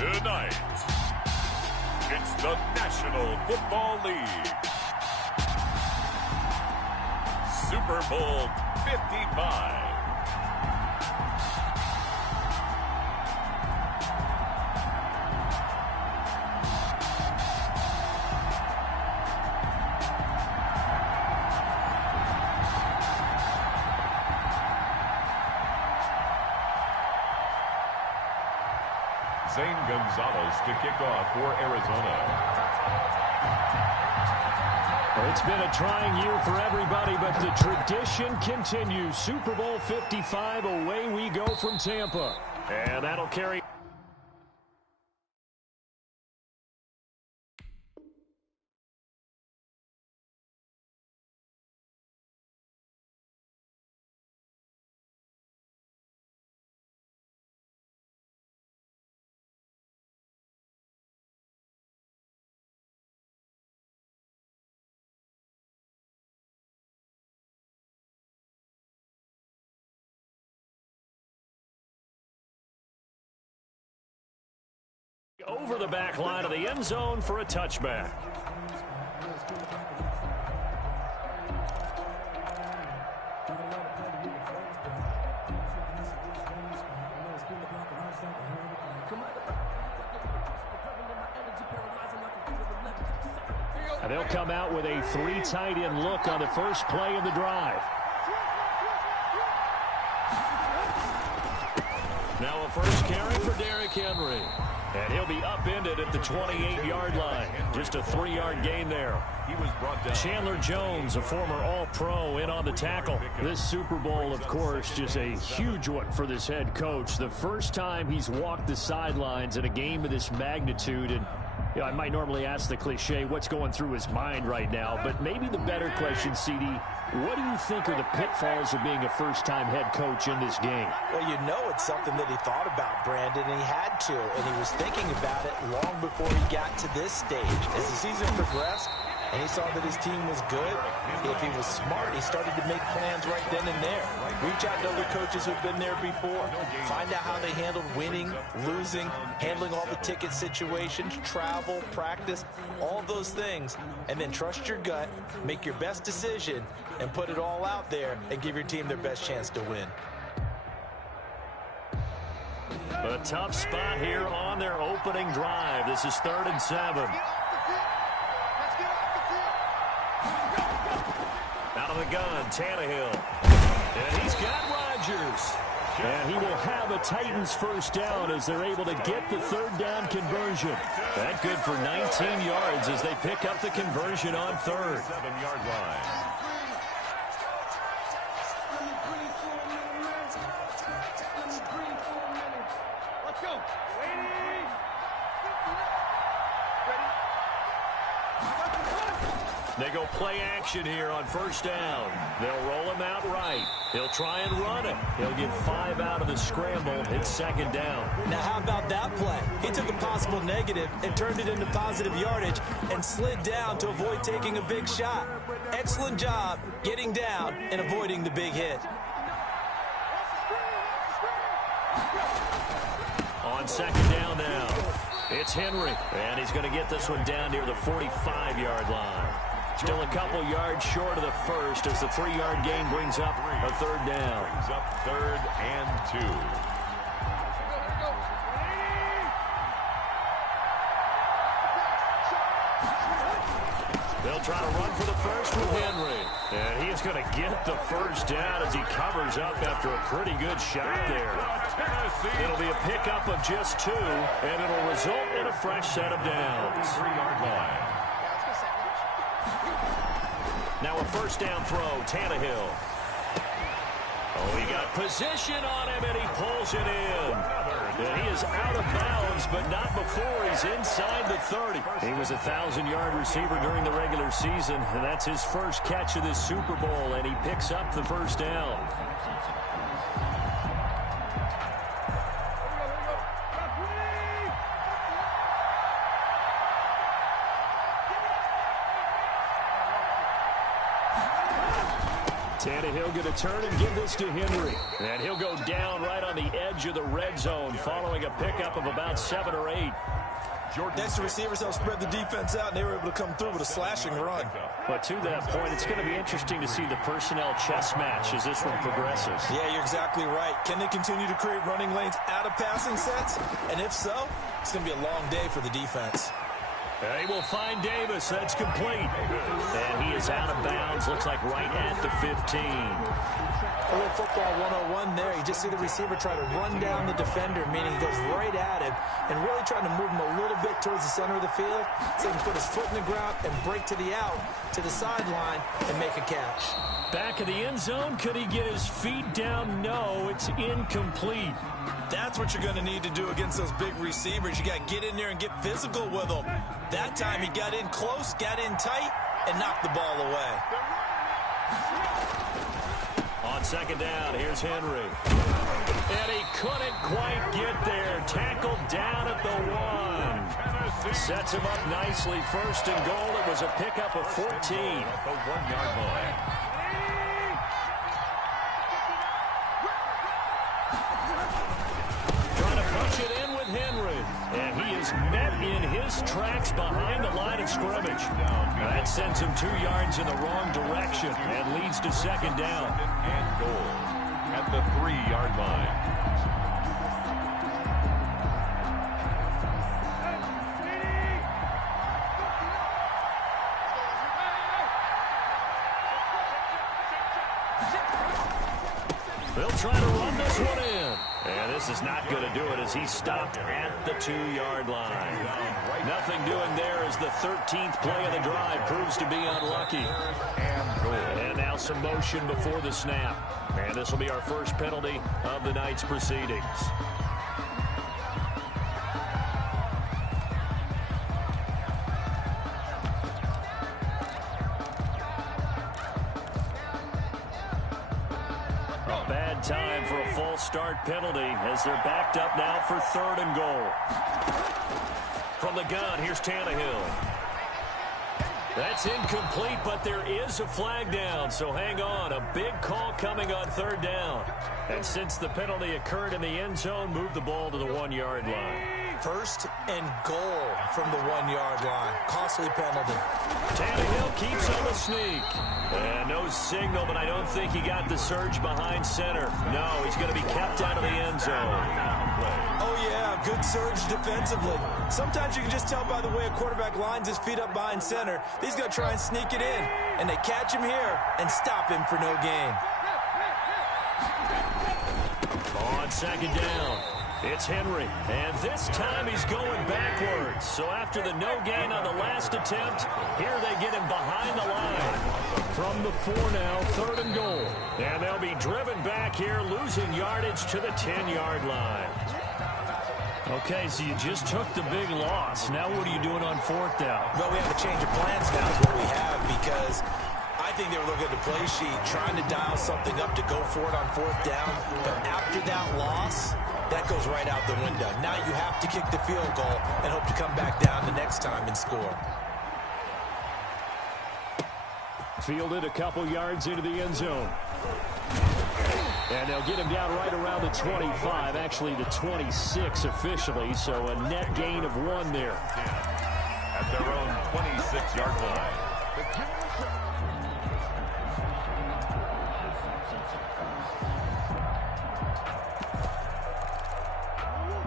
Tonight, it's the National Football League. Super Bowl 55. Zane Gonzalez to kick off for Arizona. It's been a trying year for everybody, but the tradition continues. Super Bowl 55, away we go from Tampa. And that'll carry. Over the back line of the end zone for a touchback. And they'll come out with a 3 tight end look on the first play of the drive. Now a first carry for Derrick Henry. And he'll be upended at the 28-yard line. Just a 3-yard gain there. He was brought down. Chandler Jones, a former All-Pro, in on the tackle. This Super Bowl, of course, just a huge one for this head coach. The first time he's walked the sidelines in a game of this magnitude. And you know, I might normally ask the cliche, what's going through his mind right now? But maybe the better question, CD, what do you think are the pitfalls of being a first-time head coach in this game? Well, you know it's something that he thought about, Brandon, and he had to. And he was thinking about it long before he got to this stage. As the season progressed, and he saw that his team was good, if he was smart, he started to make plans right then and there. Reach out to other coaches who've been there before. Find out how they handled winning, losing, handling all the ticket situations, travel, practice, all those things. And then trust your gut, make your best decision, and put it all out there and give your team their best chance to win. A tough spot here on their opening drive. This is 3rd and 7. Out of the gun, Tannehill. And he's got Rodgers. And he will have a Titans first down as they're able to get the 3rd down conversion. That good for 19 yards as they pick up the conversion on 3rd. 7-yard line. They go play action here on first down. They'll roll him out right. He'll try and run it. He'll get 5 out of the scramble. It's 2nd down. Now, how about that play? He took a possible negative and turned it into positive yardage and slid down to avoid taking a big shot. Excellent job getting down and avoiding the big hit. On 2nd down now, it's Henry. And he's going to get this one down near the 45-yard line. Still a couple yards short of the first as the 3-yard gain brings up a 3rd down. Brings up 3rd and 2. They'll try to run for the first with Henry. And he is going to get the first down as he covers up after a pretty good shot there. It'll be a pickup of just 2, and it'll result in a fresh set of downs. 3-yard line. Now a first down throw, Tannehill. Oh, he got position on him, and he pulls it in. And he is out of bounds, but not before he's inside the 30. He was a 1,000-yard receiver during the regular season, and that's his first catch of this Super Bowl, and he picks up the first down. Tannehill going to turn and give this to Henry. And he'll go down right on the edge of the red zone following a pickup of about 7 or 8. Next, the receivers helped spread the defense out, and they were able to come through with a slashing run. But to that point, it's going to be interesting to see the personnel chess match as this one progresses. Yeah, you're exactly right. Can they continue to create running lanes out of passing sets? And if so, it's going to be a long day for the defense. They will find Davis. That's complete. And he is out of bounds. Looks like right at the 15. A little football 101 there. You just see the receiver try to run down the defender, meaning he goes right at him and really trying to move him a little bit towards the center of the field so he can put his foot in the ground and break to the out, to the sideline, and make a catch. Back of the end zone. Could he get his feet down? No, it's incomplete. That's what you're going to need to do against those big receivers. You got to get in there and get physical with them. That time he got in close, got in tight, and knocked the ball away. On second down, here's Henry. And he couldn't quite get there. Tackled down at the 1. Sets him up nicely. First and goal. It was a pickup of 14. At the 1-yard line. Trying to punch it in with Henry. And he is met in his tracks behind the line of scrimmage. That sends him 2 yards in the wrong direction and leads to second down. And goal at the 3-yard line. They'll try to run this one in. And this is not going to do it as he stopped at the 2-yard line. Nothing doing there as the 13th play of the drive proves to be unlucky. And now some motion before the snap. And this will be our first penalty of the night's proceedings. Bad time for a false start penalty as they're backed up now for 3rd and goal. From the gun, here's Tannehill. That's incomplete, but there is a flag down, so hang on. A big call coming on 3rd down. And since the penalty occurred in the end zone, move the ball to the 1-yard line. 1st and goal from the 1-yard line. Costly penalty. Tannehill keeps on the sneak. And no signal, but I don't think he got the surge behind center. No, he's going to be kept out of the end zone. Oh, yeah, good surge defensively. Sometimes you can just tell by the way a quarterback lines his feet up behind center. He's going to try and sneak it in. And they catch him here and stop him for no gain. On second down, it's Henry. And this time he's going backwards. So after the no gain on the last attempt, here they get him behind the line. From the 4 now, 3rd and goal. And they'll be driven back here, losing yardage to the 10-yard line. Okay, so you just took the big loss. Now what are you doing on 4th down? Well, we have a change of plans now is what we have because I think they were looking at the play sheet, trying to dial something up to go for it on 4th down. But after that loss, that goes right out the window. Now you have to kick the field goal and hope to come back down the next time and score. Fielded a couple yards into the end zone. And they'll get him down right around the 25, actually the 26 officially, so a net gain of 1 there. At their own 26-yard line.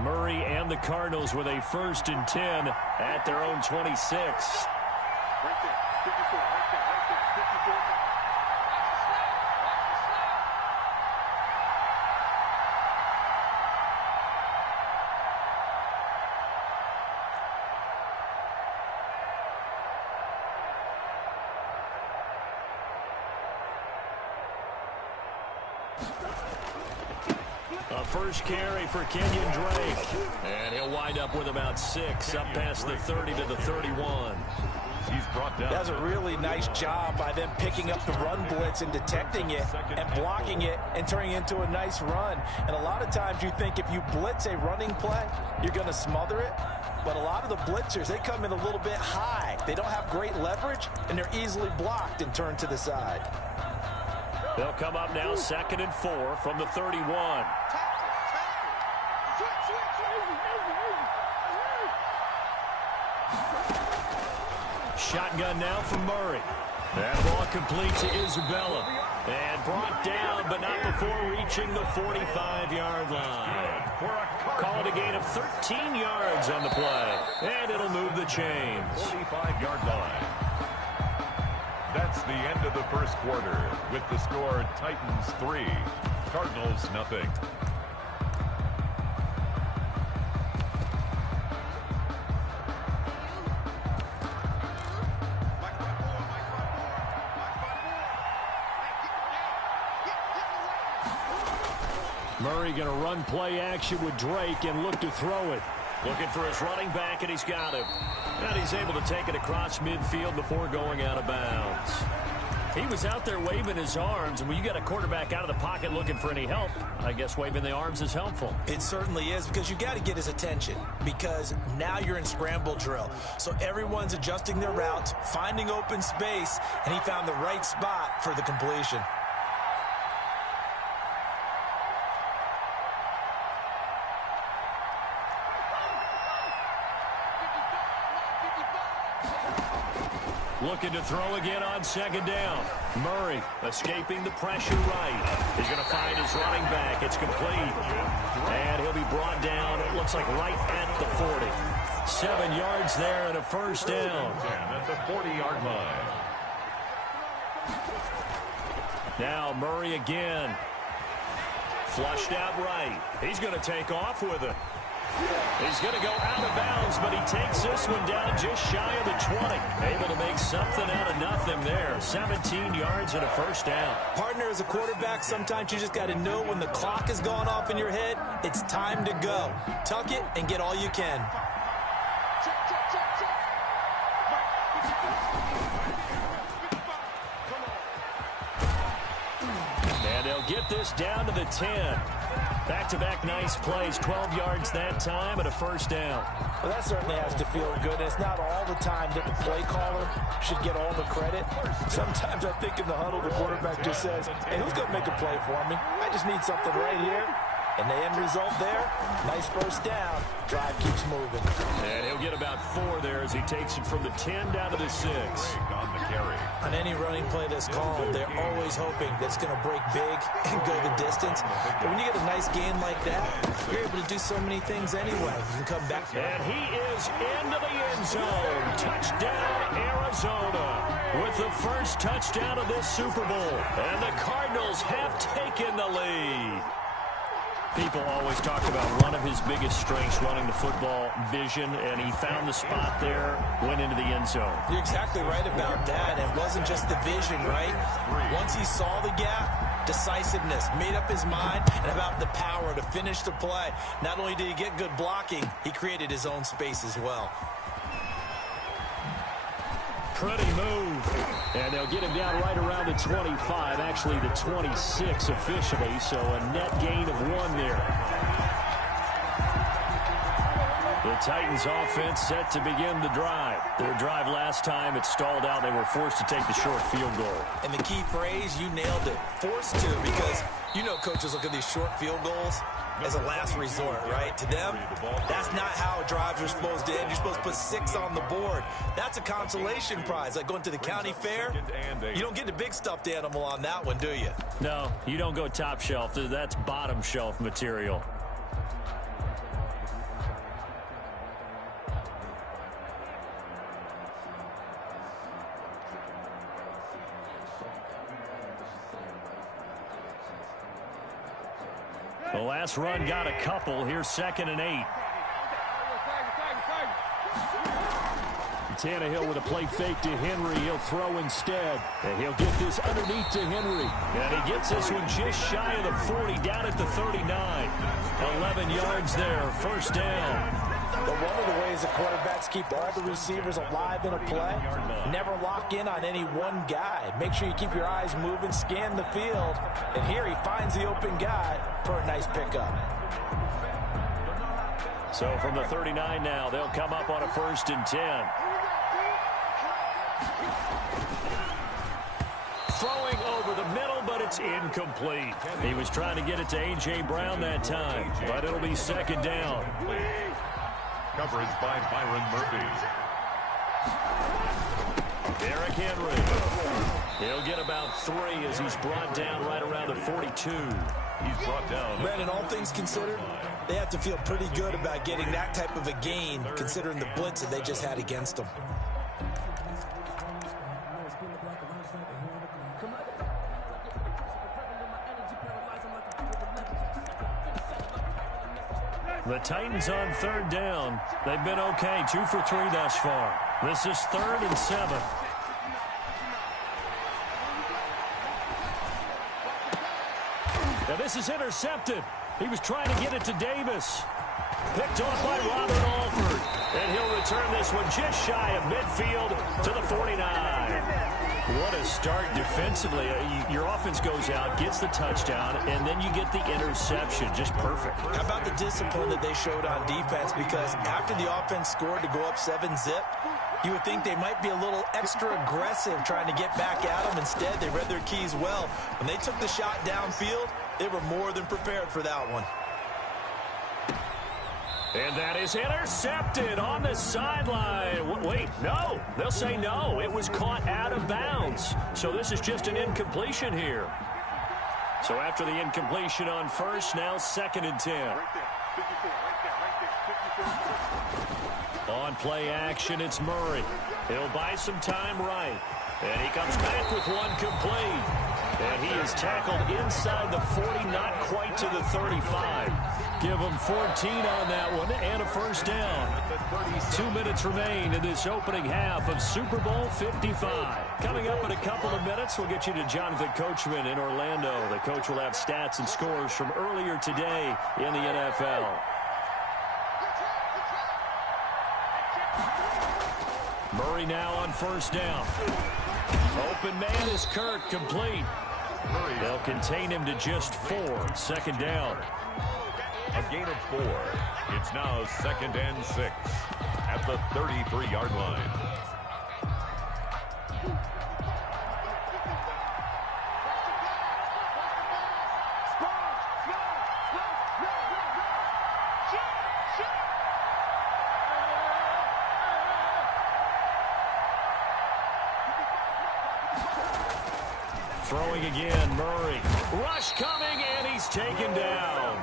Murray and the Cardinals with a 1st and 10 at their own 26. Right there, 54, right there, 54. A first carry for Kenyon Drake. And he'll wind up with about 6 up past the 30 to the 31. He's brought down. That's a really nice job by them picking up the run blitz and detecting it and blocking it and turning it into a nice run. And a lot of times you think if you blitz a running play, you're going to smother it. But a lot of the blitzers, they come in a little bit high. They don't have great leverage, and they're easily blocked and turned to the side. They'll come up now 2nd and 4 from the 31. Shotgun now from Murray. That ball complete to Isabella. And brought down, but not before reaching the 45-yard line. Call it a gain of 13 yards on the play. And it'll move the chains. 45-yard line. That's the end of the first quarter with the score Titans 3, Cardinals nothing. Murray going to run play action with Drake and look to throw it. Looking for his running back, and he's got him. And he's able to take it across midfield before going out of bounds. He was out there waving his arms, and when you got a quarterback out of the pocket looking for any help, I guess waving the arms is helpful. It certainly is, because you got to get his attention, because now you're in scramble drill. So everyone's adjusting their routes, finding open space, and he found the right spot for the completion. Looking to throw again on 2nd down. Murray escaping the pressure right. He's going to find his running back. It's complete. And he'll be brought down, it looks like right at the 40. 7 yards there and a first down. At the 40-yard line. Now Murray again. Flushed out right. He's going to take off with it. He's going to go out of bounds, but he takes this one down just shy of the 20. Able to make something out of nothing there. 17 yards and a first down. Partner, as a quarterback, sometimes you just got to know when the clock has gone off in your head, it's time to go. Tuck it and get all you can. And they'll get this down to the 10. Back-to-back nice plays, 12 yards that time and a first down. Well, that certainly has to feel good. It's not all the time that the play caller should get all the credit. Sometimes I think in the huddle, the quarterback just says, hey, who's going to make a play for me? I just need something right here. And the end result there, nice first down. Drive keeps moving. And he'll get about 4 there as he takes it from the 10 down to the 6. On the carry. On any running play that's called, they're always hoping that it's going to break big and go the distance. But when you get a nice gain like that, you're able to do so many things anyway. You can come back. And he is into the end zone. Touchdown, Arizona, with the first touchdown of this Super Bowl. And the Cardinals have taken the lead. People always talk about one of his biggest strengths, running the football, vision, and he found the spot there, went into the end zone. You're exactly right about that. It wasn't just the vision, right? Once he saw the gap, decisiveness, made up his mind, and about the power to finish the play. Not only did he get good blocking, he created his own space as well. Pretty move. And they'll get him down right around the 25, actually the 26 officially, so a net gain of 1 there. The Titans offense set to begin the drive. Their drive last time, it stalled out. They were forced to take the short field goal. And the key phrase, you nailed it. Forced to, because you know coaches look at these short field goals as a last resort, right? To them, that's not how drives are supposed to end. You're supposed to put 6 on the board. That's a consolation prize, like going to the county fair. You don't get the big stuffed animal on that one, do you? No, you don't go top shelf. That's bottom shelf material. The last run got a couple. Here's 2nd and 8. Tannehill with a play fake to Henry. He'll throw instead. And he'll get this underneath to Henry. And he gets this one just shy of the 40, down at the 39. 11 yards there, first down. But one of the ways the quarterbacks keep all the receivers alive in a play, never lock in on any one guy. Make sure you keep your eyes moving, scan the field. And here he finds the open guy for a nice pickup. So from the 39 now, they'll come up on a 1st and 10. Throwing over the middle, but it's It's incomplete. He was trying to get it to A.J. Brown that time, but it'll be second down. Coverage by Byron Murphy. Derrick Henry. He'll get about 3 as he's brought down right around the 42. He's brought down. Brandon, all things considered, they have to feel pretty good about getting that type of a gain, considering the blitz that they just had against them. The Titans on third down. They've been okay, 2 for 3 thus far. This is 3rd and 7. Now this is intercepted. He was trying to get it to Davis. Picked off by Robert Alford. And he'll return this one just shy of midfield to the 49. What a start defensively. Your offense goes out, gets the touchdown, and then you get the interception. Just perfect. How about the discipline that they showed on defense? Because after the offense scored to go up 7-zip, you would think they might be a little extra aggressive trying to get back at them. Instead, they read their keys well. When they took the shot downfield, they were more than prepared for that one. And that is intercepted on the sideline. Wait, no. They'll say no. It was caught out of bounds. So this is just an incompletion here. So after the incompletion on first, now 2nd and 10. Right there. 54. Right there. 54. On play action, it's Murray. He'll buy some time right. And he comes back with one complete. And he is tackled inside the 40, not quite to the 35. Give him 14 on that one and a first down. 2 minutes remain in this opening half of Super Bowl 55. Coming up in a couple of minutes, we'll get you to Jonathan Coachman in Orlando. The coach will have stats and scores from earlier today in the NFL. Murray now on first down. Open man is Kirk, complete. They'll contain him to just 4. 2nd down. A gain of 4. It's now 2nd and 6 at the 33-yard line. Throwing again, Murray. Rush coming, and he's taken down.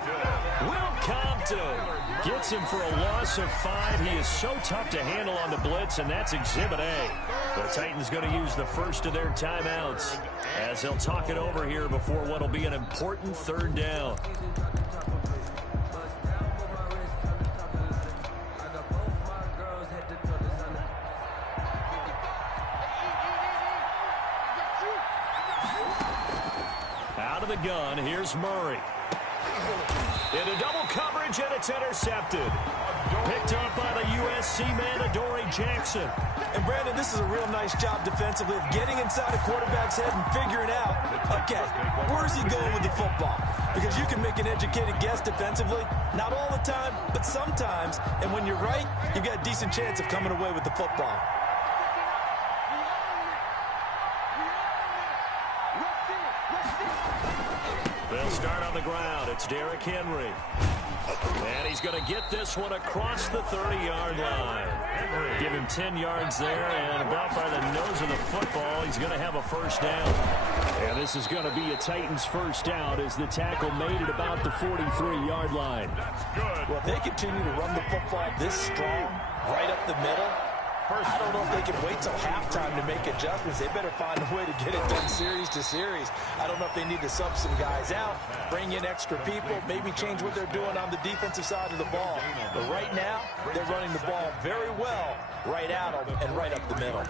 Will Compton gets him for a loss of 5. He is so tough to handle on the blitz, and that's Exhibit A. The Titans going to use the first of their timeouts as they'll talk it over here before what will be an important 3rd down. Out of the gun, here's Murray. Into double coverage, and it's intercepted. Picked up by the USC man, Adoree Jackson. And, Brandon, this is a real nice job defensively of getting inside a quarterback's head and figuring out, okay, where's he going with the football? Because you can make an educated guess defensively, not all the time, but sometimes. And when you're right, you've got a decent chance of coming away with the football. They'll start on the ground. It's Derrick Henry. And he's going to get this one across the 30-yard line. Give him 10 yards there, and about by the nose of the football, he's going to have a first down. And this is going to be a Titans first down as the tackle made it about the 43-yard line. Well, if they continue to run the football this strong, right up the middle, I don't know if they can wait till halftime to make adjustments. They better find a way to get it done series to series. I don't know if they need to sub some guys out, bring in extra people, maybe change what they're doing on the defensive side of the ball. But right now, they're running the ball very well right at them and right up the middle.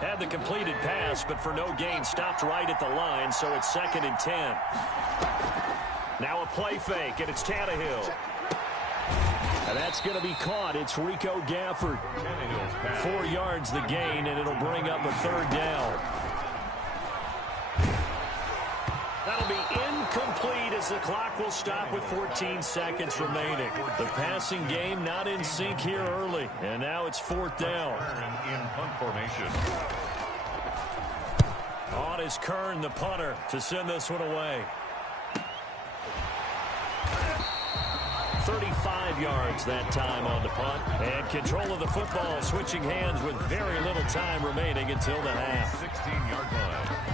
Had the completed pass, but for no gain, stopped right at the line, so it's 2nd and 10. Now a play fake, and it's Tannehill. And that's going to be caught. It's Rico Gafford. 4 yards the gain, and it'll bring up a 3rd down. That'll be incomplete as the clock will stop with 14 seconds remaining. The passing game not in sync here early, and now it's 4th down. In punt formation. On is Kern, the punter, to send this one away. 35 yards that time on the punt. And control of the football, switching hands with very little time remaining until the half. 16-yard line.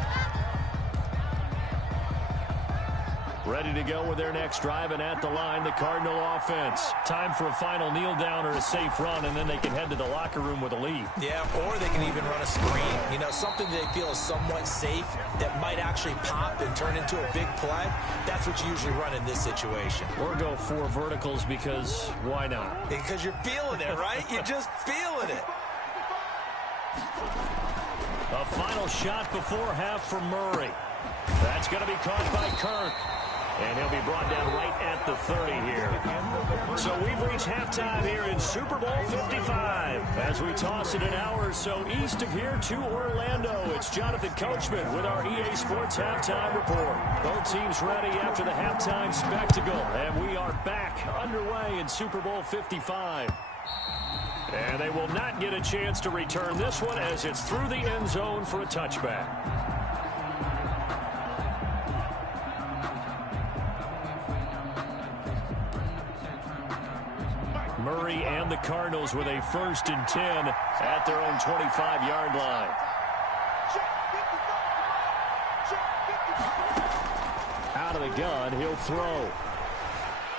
Ready to go with their next drive, and at the line, the Cardinal offense. Time for a final kneel down or a safe run, and then they can head to the locker room with a lead. Yeah, or they can even run a screen. You know, something they feel is somewhat safe that might actually pop and turn into a big play. That's what you usually run in this situation. Or go 4 verticals because why not? Because you're feeling it, right? You're just feeling it. A final shot before half for Murray. That's going to be caught by Kirk. And he'll be brought down right at the 30 here. So we've reached halftime here in Super Bowl 55. As we toss it an hour or so east of here to Orlando, it's Jonathan Coachman with our EA Sports Halftime Report. Both teams ready after the halftime spectacle. And we are back underway in Super Bowl 55. And they will not get a chance to return this one as it's through the end zone for a touchback. Murray and the Cardinals with a 1st and 10 at their own 25-yard line. Out of the gun, he'll throw.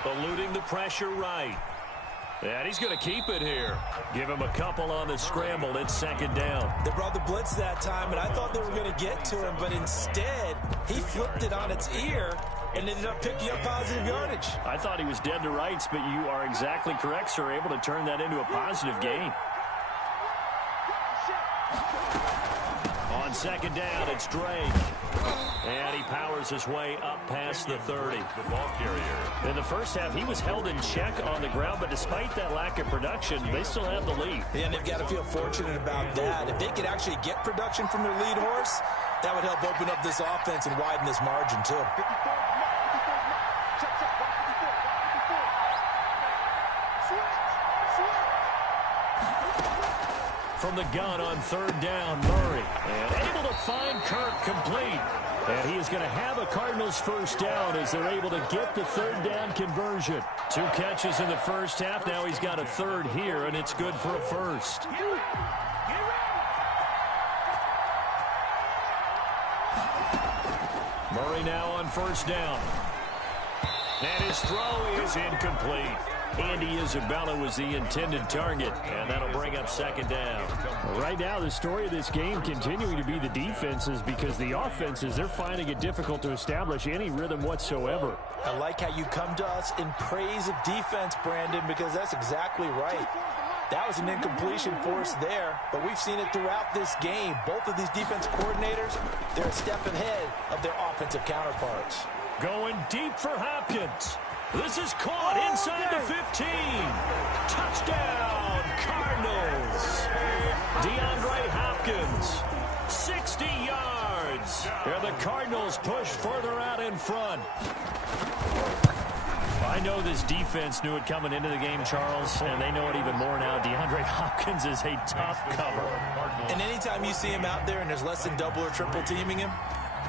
Eluding the pressure right. And he's going to keep it here. Give him a couple on the scramble. It's 2nd down. They brought the blitz that time, and I thought they were going to get to him, but instead, he flipped it on its ear and ended up picking up positive yardage. I thought he was dead to rights, but you are exactly correct, sir. Able to turn that into a positive gain. On 2nd down, it's Drake. And he powers his way up past the 30. The ball carrier. In the first half, he was held in check on the ground, but despite that lack of production, they still have the lead. And they've got to feel fortunate about that. If they could actually get production from their lead horse, that would help open up this offense and widen this margin, too. From the gun on 3rd down, Murray. And able to find Kirk complete. And he is going to have a Cardinals 1st down as they're able to get the 3rd down conversion. 2 catches in the first half. Now he's got a 3rd here, and it's good for a 1st. Murray now on 1st down. And his throw is incomplete. Andy Isabella was the intended target, and that'll bring up 2nd down. Right now, the story of this game continuing to be the defenses, because the offenses, they're finding it difficult to establish any rhythm whatsoever. I like how you come to us in praise of defense, Brandon, because that's exactly right. That was an incompletion for us there, but we've seen it throughout this game. Both of these defense coordinators, they're a step ahead of their offensive counterparts. Going deep for Hopkins. This is caught inside the 15. Touchdown, Cardinals. DeAndre Hopkins, 60 yards. And the Cardinals push further out in front. I know this defense knew it coming into the game, Charles, and they know it even more now. DeAndre Hopkins is a tough cover. And anytime you see him out there and there's less than double or triple teaming him,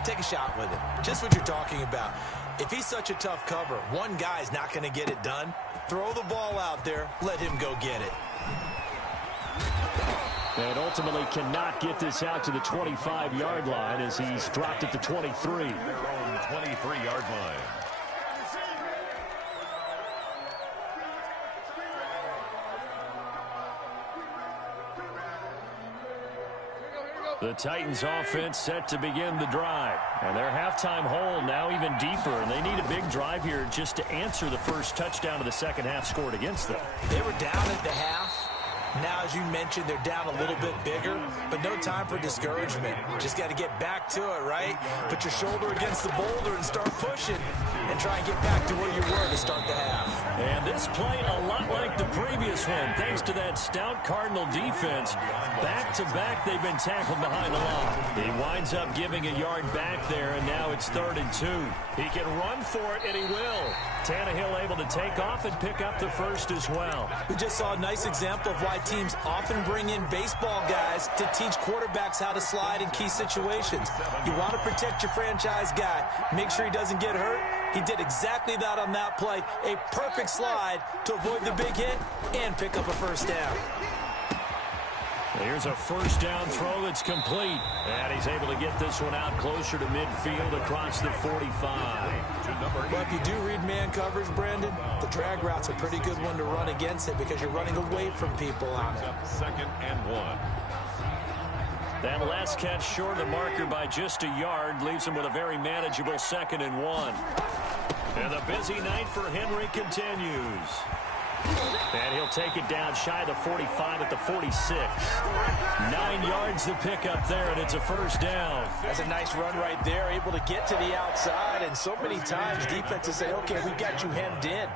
take a shot with him. Just what you're talking about. If he's such a tough cover, one guy's not going to get it done. Throw the ball out there. Let him go get it. And ultimately cannot get this out to the 25-yard line as he's dropped at the 23. Their own 23-yard line. The Titans offense set to begin the drive. And their halftime hole now even deeper. And they need a big drive here just to answer the first touchdown of the second half scored against them. They were down at the half. Now, as you mentioned, they're down a little bit bigger, but no time for discouragement. Just got to get back to it, right? Put your shoulder against the boulder and start pushing and try and get back to where you were to start the half. And this play a lot like the previous one. Thanks to that stout Cardinal defense, back-to-back they've been tackled behind the line. He winds up giving a yard back there, and now it's 3rd and 2. He can run for it, and he will. Tannehill able to take off and pick up the first as well. We just saw a nice example of why teams often bring in baseball guys to teach quarterbacks how to slide in key situations. You want to protect your franchise guy. Make sure he doesn't get hurt. He did exactly that on that play. A perfect slide to avoid the big hit and pick up a first down. Here's a first down throw that's complete. And he's able to get this one out closer to midfield across the 45. Well, if you do read man coverage, Brandon, the drag route's a pretty good one to run against it because you're running away from people on it. 2nd and 1. That last catch short of the marker by just a yard leaves him with a very manageable 2nd and 1. And the busy night for Henry continues. And he'll take it down shy of the 45 at the 46. 9 yards to pick up there, and it's a first down. That's a nice run right there, able to get to the outside. And so many times defenses say, okay, we got you hemmed in.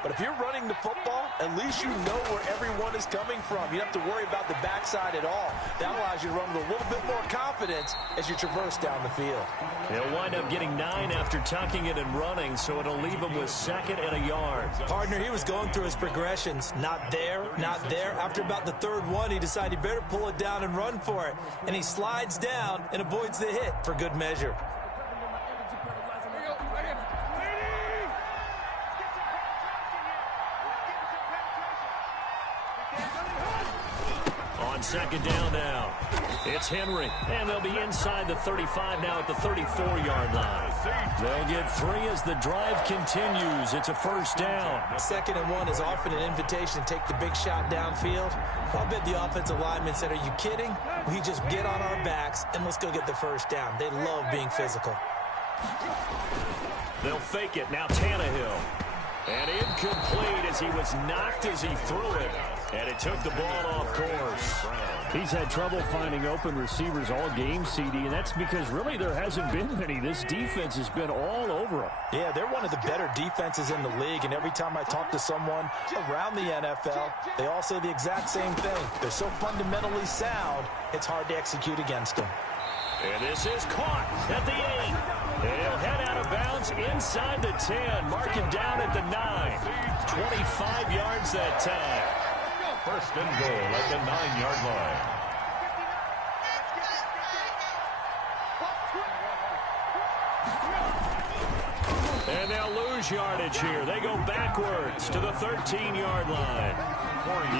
But if you're running the football, at least you know where everyone is coming from. You don't have to worry about the backside at all. That allows you to run with a little bit more confidence as you traverse down the field. He'll wind up getting 9 after tucking it and running, so it'll leave him with 2nd and a yard. Partner, he was going through his progressions. Not there, not there. After about the 3rd one, he decided he better pull it down and run for it. And he slides down and avoids the hit for good measure. On 2nd down now, it's Henry, and they'll be inside the 35 now at the 34-yard line. They'll get 3 as the drive continues. It's a first down. 2nd and 1 is often an invitation to take the big shot downfield. I'll bet the offensive lineman said, are you kidding? We just get on our backs and let's go get the first down. They love being physical. They'll fake it. Now Tannehill. And incomplete as he was knocked as he threw it. And it took the ball off course. He's had trouble finding open receivers all game, CD, and that's because really there hasn't been many. This defense has been all over him. Yeah, they're one of the better defenses in the league, and every time I talk to someone around the NFL, they all say the exact same thing. They're so fundamentally sound, it's hard to execute against them. And this is caught at the 8. And he'll head out of bounds inside the 10. Mark him down at the 9. 25 yards that time. 1st and goal at the 9-yard line. And they'll lose yardage here. They go backwards to the 13-yard line.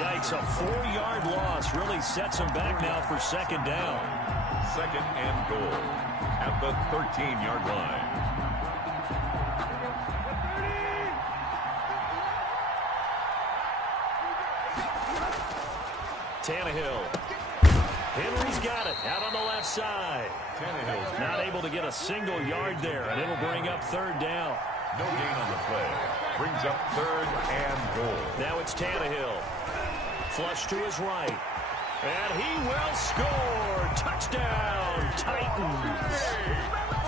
Yikes, a 4-yard loss really sets them back now for 2nd down. 2nd and goal at the 13-yard line. Tannehill. Henry's got it out on the left side. Tannehill's not able to get a single yard there, and it'll bring up 3rd down. No gain on the play. Brings up 3rd and goal. Now it's Tannehill. Flush to his right. And he will score. Touchdown, Titans.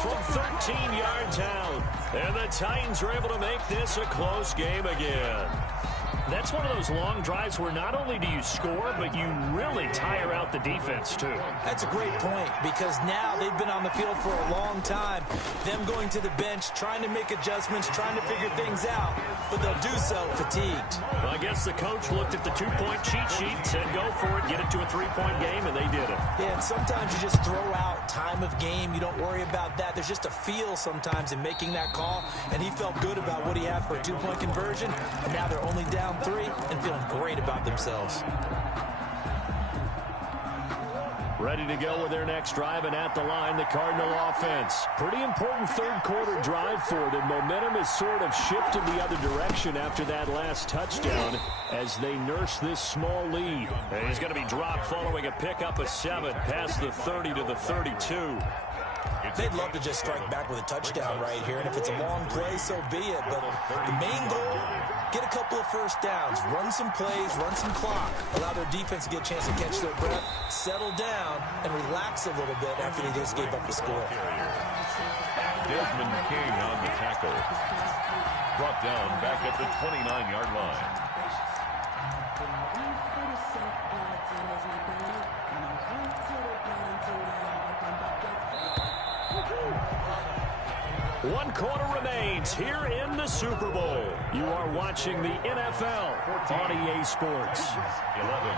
From 13 yards out. And the Titans are able to make this a close game again. That's one of those long drives where not only do you score, but you really tire out the defense, too. That's a great point, because now they've been on the field for a long time. Them going to the bench, trying to make adjustments, trying to figure things out, but they'll do so fatigued. Well, I guess the coach looked at the 2-point cheat sheet, said go for it, get it to a 3-point game, and they did it. Yeah, and sometimes you just throw out time of game. You don't worry about that. There's just a feel sometimes in making that call, and he felt good about what he had for a 2-point conversion, and now they're only down 3 and feeling great about themselves. Ready to go with their next drive, and at the line, the Cardinal offense. Pretty important 3rd quarter drive for them. Momentum has sort of shifted the other direction after that last touchdown as they nurse this small lead. And he's going to be dropped following a pickup of 7 past the 30 to the 32. They'd love to just strike back with a touchdown right here, and if it's a long play, so be it. But the main goal, get a couple of first downs, run some plays, run some clock, allow their defense to get a chance to catch their breath, settle down, and relax a little bit after they just gave up the score. Desmond King on the tackle. Brought down back at the 29-yard line. One quarter remains here in the Super Bowl. You are watching the NFL on EA Sports. 11.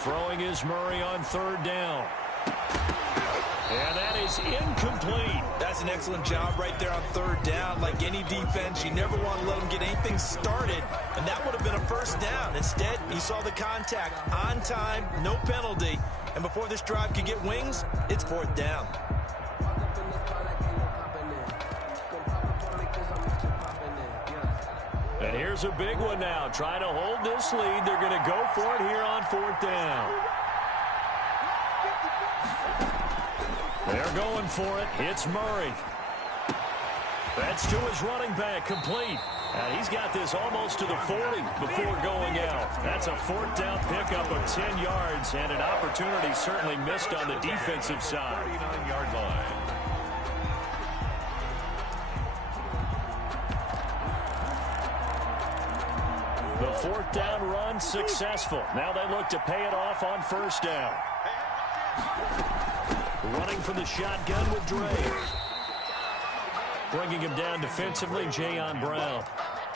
Throwing is Murray on third down. And that is incomplete. That's an excellent job right there on third down. Like any defense, you never want to let them get anything started, and that would have been a first down. Instead, he saw the contact on time, no penalty, and before this drive could get wings, it's fourth down. And here's a big one now. Trying to hold this lead. They're going to go for it here on fourth down. They're going for it. It's Murray. That's to his running back, complete. And he's got this almost to the 40 before going out. That's a fourth down pickup of 10 yards, and an opportunity certainly missed on the defensive side. 39-yard line. The fourth down run successful. Now they look to pay it off on first down. Running from the shotgun with Dre. Bringing him down defensively, Jayon Brown.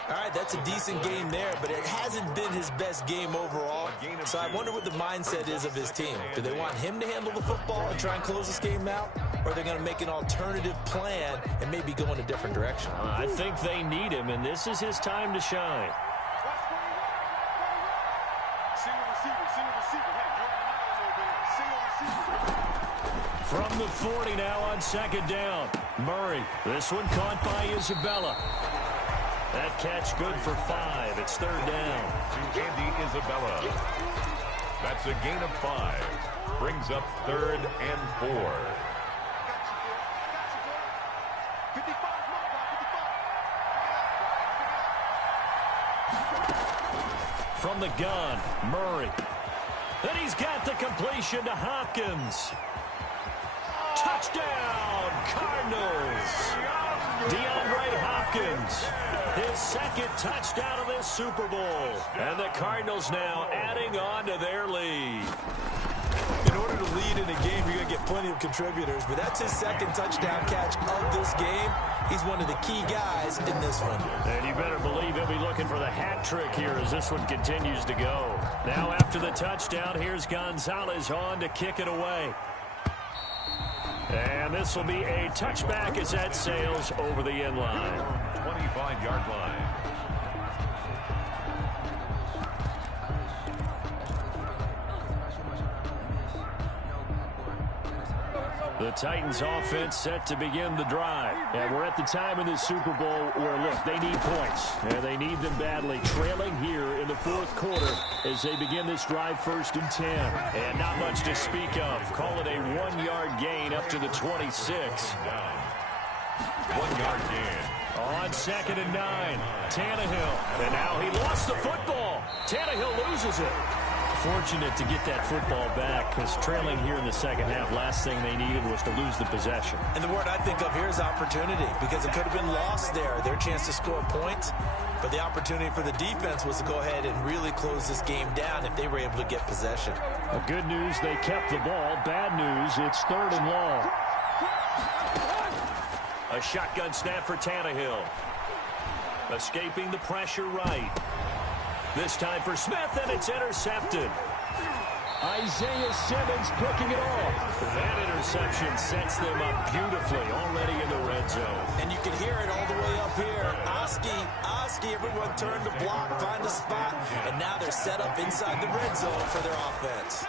All right, that's a decent game there, but it hasn't been his best game overall. So I wonder what the mindset is of his team. Do they want him to handle the football and try and close this game out? Or are they going to make an alternative plan and maybe go in a different direction? I think they need him, and this is his time to shine. From the 40 now on second down. Murray. This one caught by Isabella. That catch good for 5. It's third down. To Andy Isabella. That's a gain of 5. Brings up 3rd and 4. From the gun, Murray. Then he's got the completion to Hopkins. Touchdown, Cardinals. DeAndre Hopkins, his second touchdown of this Super Bowl. And the Cardinals now adding on to their lead. In order to lead in a game, you're going to get plenty of contributors, but that's his second touchdown catch of this game. He's one of the key guys in this one. And you better believe he'll be looking for the hat trick here as this one continues to go. Now after the touchdown, here's Gonzalez on to kick it away. And this will be a touchback as that sails over the end line. 25-yard line. The Titans offense set to begin the drive. And we're at the time in the Super Bowl where, look, they need points. And they need them badly. Trailing here in the fourth quarter as they begin this drive 1st and 10. And not much to speak of. Call it a 1-yard gain up to the 26. 1-yard gain. On 2nd and 9, Tannehill. And now he lost the football. Tannehill loses it. Fortunate to get that football back because trailing here in the second half, last thing they needed was to lose the possession. And the word I think of here is opportunity because it could have been lost there, their chance to score points. But the opportunity for the defense was to go ahead and really close this game down if they were able to get possession. Well, good news, they kept the ball. Bad news, it's 3rd and long. A shotgun snap for Tannehill. Escaping the pressure right. This time for Smith, and it's intercepted. Isaiah Simmons picking it off. That interception sets them up beautifully already in the red zone. And you can hear it all the way up here. Oski, everyone turned to block, find a spot, and now they're set up inside the red zone for their offense.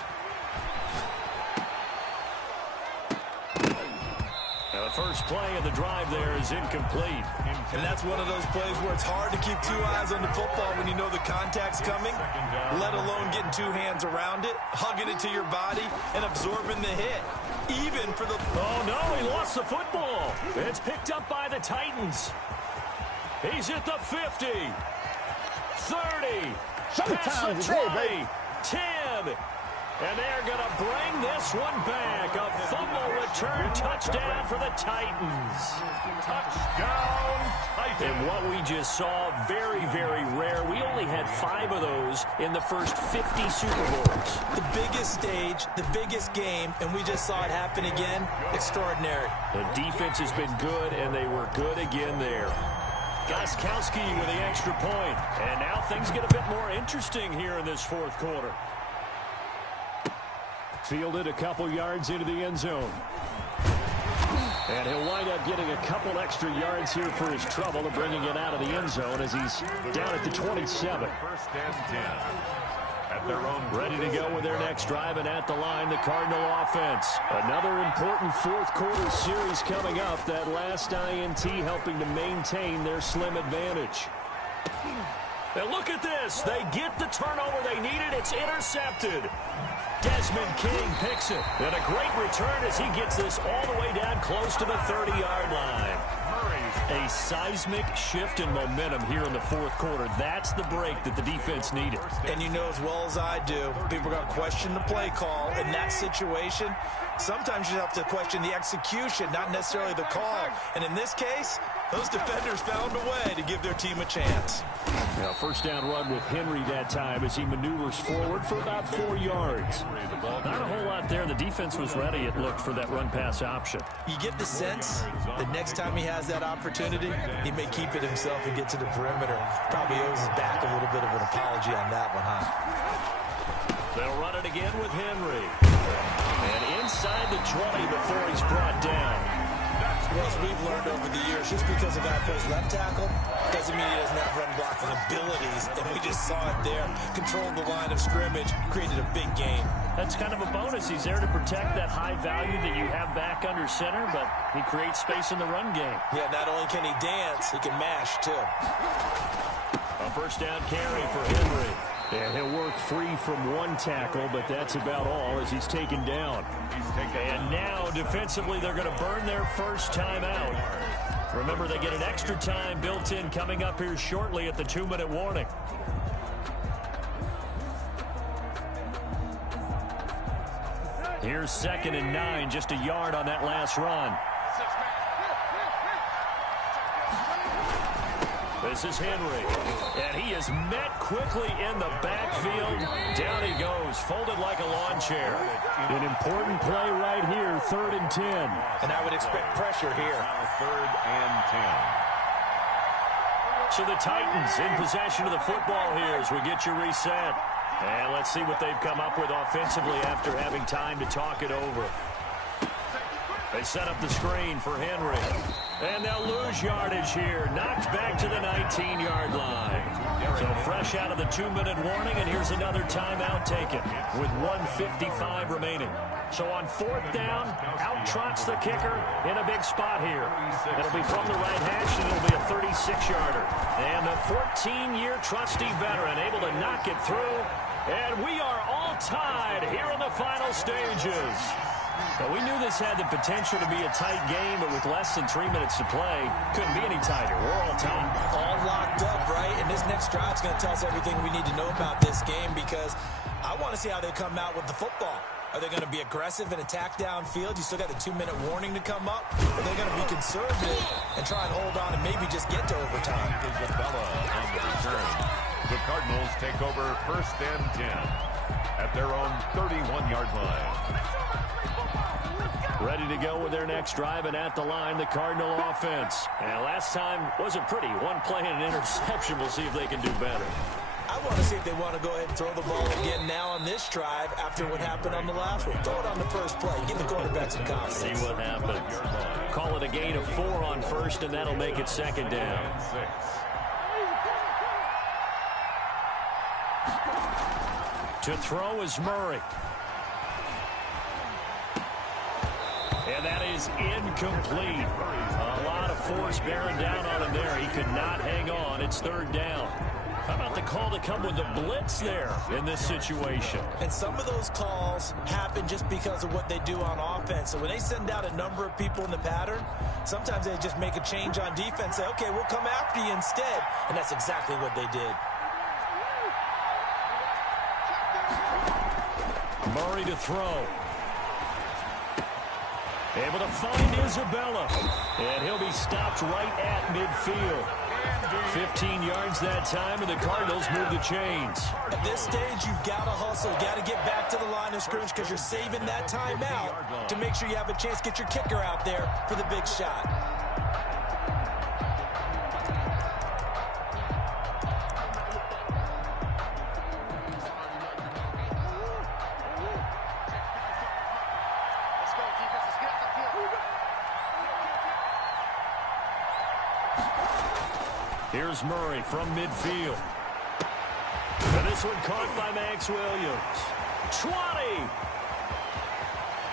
A first play of the drive there is incomplete. And that's one of those plays where it's hard to keep two eyes on the football when you know the contact's coming, let alone getting two hands around it, hugging it to your body, and absorbing the hit. Even for the... Oh, no, he lost the football. It's picked up by the Titans. He's at the 50, 30, past the 20, 10. And they're going to bring this one back. A fumble return touchdown for the Titans. Touchdown, Titans. And what we just saw, very, very rare. We only had 5 of those in the first 50 Super Bowls. The biggest stage, the biggest game, and we just saw it happen again. Extraordinary. The defense has been good, and they were good again there. Gostkowski with the extra point. And now things get a bit more interesting here in this fourth quarter. Fielded a couple yards into the end zone. And he'll wind up getting a couple extra yards here for his trouble of bringing it out of the end zone as he's down at the 27. First and 10. At their own. Ready to go with their next drive, and at the line, the Cardinal offense. Another important fourth quarter series coming up. That last INT helping to maintain their slim advantage. And look at this. They get the turnover they needed. It's intercepted. Desmond King picks it. And a great return as he gets this all the way down close to the 30-yard line. A seismic shift in momentum here in the fourth quarter. That's the break that the defense needed. And you know as well as I do, people are going to question the play call in that situation. Sometimes you have to question the execution, not necessarily the call. And in this case, those defenders found a way to give their team a chance. Now, first down run with Henry that time as he maneuvers forward for about 4 yards. Not a whole lot there. The defense was ready, it looked, for that run-pass option. You get the sense that next time he has that opportunity, he may keep it himself and get to the perimeter. Probably owes his back a little bit of an apology on that one, huh? They'll run it again with Henry. And inside the 20 before he's brought down. Well, as we've learned over the years, just because a guy plays left tackle doesn't mean he doesn't have run blocking abilities. And we just saw it there. Controlled the line of scrimmage, created a big gain. That's kind of a bonus. He's there to protect that high value that you have back under center, but he creates space in the run game. Yeah, not only can he dance, he can mash, too. A first down carry for Henry. And he'll work free from one tackle, but that's about all as he's taken down. And now, defensively, they're going to burn their first time out. Remember, they get an extra time built in coming up here shortly at the 2-minute warning. Here's 2nd and 9, just a yard on that last run. This is Henry, and he is met quickly in the backfield. Down he goes, folded like a lawn chair. An important play right here, 3rd and 10. And I would expect pressure here. 3rd and 10. So the Titans in possession of the football here as we get you reset. And let's see what they've come up with offensively after having time to talk it over. They set up the screen for Henry. And they'll lose yardage here. Knocked back to the 19-yard line. So fresh out of the 2-minute warning, and here's another timeout taken with 1:55 remaining. So on 4th down, out trots the kicker in a big spot here. It'll be from the right hash, and it'll be a 36-yarder. And the 14-year trusty veteran able to knock it through. And we are all tied here in the final stages. Now, we knew this had the potential to be a tight game, but with less than 3 minutes to play, couldn't be any tighter. We're all tied. All locked up, right? And this next drive is going to tell us everything we need to know about this game because I want to see how they come out with the football. Are they going to be aggressive and attack downfield? You still got the 2-minute warning to come up. Or are they going to be conservative and try and hold on and maybe just get to overtime? Isabella on the return. The Cardinals take over 1st and 10 at their own 31-yard line. Ready to go with their next drive, and at the line, the Cardinal offense. And last time wasn't pretty. One play and an interception. We'll see if they can do better. I want to see if they want to go ahead and throw the ball again now on this drive after what happened on the last one. Throw it on the first play. Give the quarterback some confidence. See what happens. Call it a gain of 4 on 1st, and that'll make it 2nd down. To throw is Murray. And that is incomplete. A lot of force bearing down on him there. He could not hang on. It's third down. How about the call to come with the blitz there in this situation? And some of those calls happen just because of what they do on offense. So when they send out a number of people in the pattern, sometimes they just make a change on defense. Say, okay, we'll come after you instead. And that's exactly what they did. Murray to throw. Able to find Isabella. And he'll be stopped right at midfield. 15 yards that time, and the Cardinals move the chains. At this stage, you've got to hustle. Got to get back to the line of scrimmage because you're saving that timeout to make sure you have a chance to get your kicker out there for the big shot. Here's Murray from midfield. And this one caught by Max Williams. 20.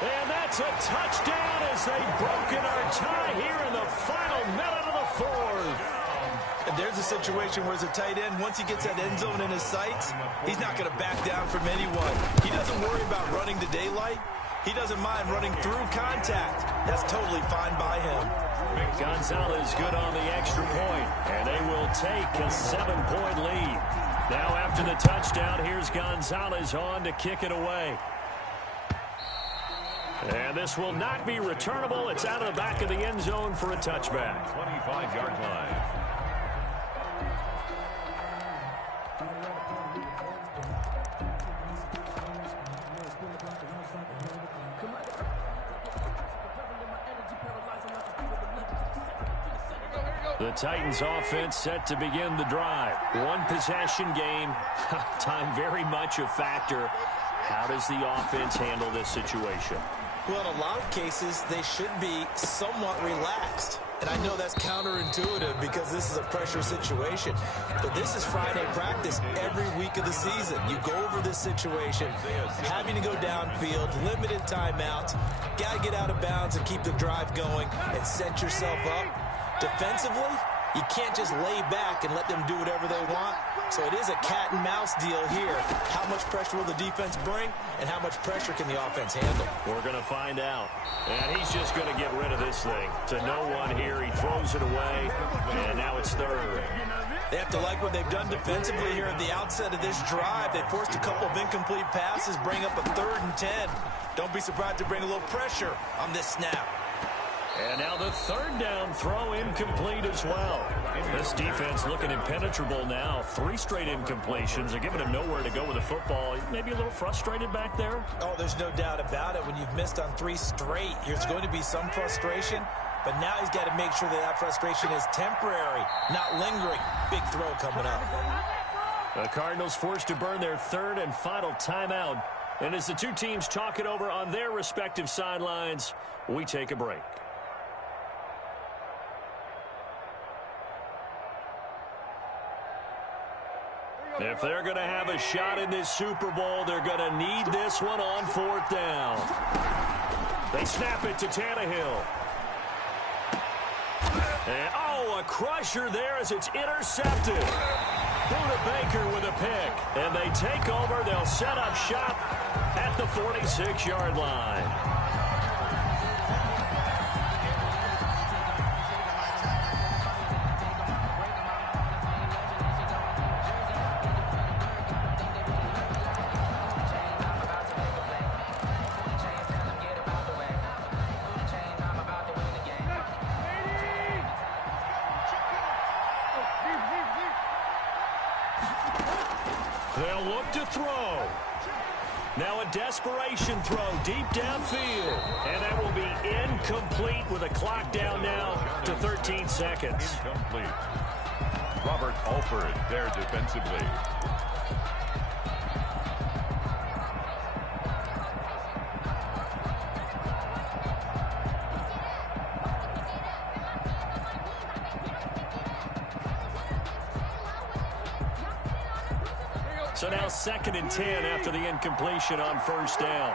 And that's a touchdown as they've broken our tie here in the final minute of the fourth. And there's a situation where as a tight end, once he gets that end zone in his sights, he's not going to back down from anyone. He doesn't worry about running to daylight. He doesn't mind running through contact. That's totally fine by him. Gonzalez good on the extra point, and they will take a 7-point lead. Now after the touchdown, here's Gonzalez on to kick it away. And this will not be returnable. It's out of the back of the end zone for a touchback. 25-yard line. The Titans offense set to begin the drive. One possession game. Time very much a factor. How does the offense handle this situation? Well, in a lot of cases, they should be somewhat relaxed. And I know that's counterintuitive because this is a pressure situation. But this is Friday practice every week of the season. You go over this situation, having to go downfield, limited timeouts, got to get out of bounds and keep the drive going and set yourself up. Defensively, you can't just lay back and let them do whatever they want. So it is a cat and mouse deal here. How much pressure will the defense bring, and how much pressure can the offense handle? We're going to find out. And he's just going to get rid of this thing. To no one here. He throws it away, and now it's third. They have to like what they've done defensively here at the outset of this drive. They forced a couple of incomplete passes, bring up a 3rd and 10. Don't be surprised to bring a little pressure on this snap. And now the 3rd down throw incomplete as well. This defense looking impenetrable now. 3 straight incompletions. They're giving him nowhere to go with the football. Maybe a little frustrated back there? Oh, there's no doubt about it. When you've missed on 3 straight, there's going to be some frustration. But now he's got to make sure that frustration is temporary, not lingering. Big throw coming up. The Cardinals forced to burn their 3rd and final timeout. And as the two teams talk it over on their respective sidelines, we take a break. If they're going to have a shot in this Super Bowl, they're going to need this one on 4th down. They snap it to Tannehill. And, oh, a crusher there as it's intercepted. Buda Baker with a pick. And they take over. They'll set up shop at the 46-yard line. They'll look to throw. Now a desperation throw deep downfield. And that will be incomplete with a clock down now to 13 seconds. Incomplete. Robert Alford there defensively. So now 2nd and 10 after the incompletion on 1st down.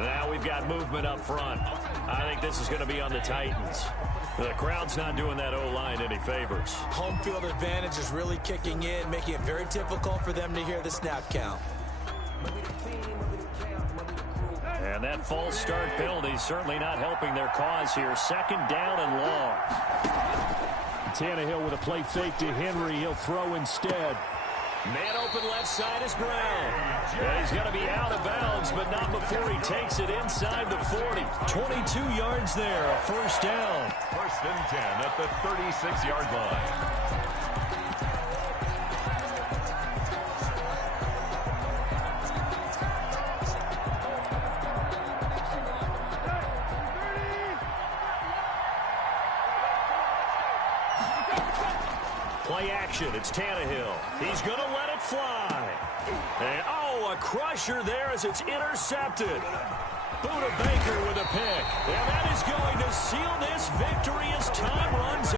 Now Now we've got movement up front. I think this is going to be on the Titans. The crowd's not doing that O-line any favors. Home field advantage is really kicking in, making it very difficult for them to hear the snap count. And that false start penalty certainly not helping their cause here. Second down and long. Tannehill with a play fake to Henry. He'll throw instead. Man open left side is Brown. And he's going to be out of bounds, but not before he takes it inside the 40. 22 yards there, a first down. First and 10 at the 36-yard line. Play action. It's Tannehill. He's going to let it fly. And, a crusher there as it's intercepted. Buda Baker with a pick. And that is going to seal this victory as time runs out.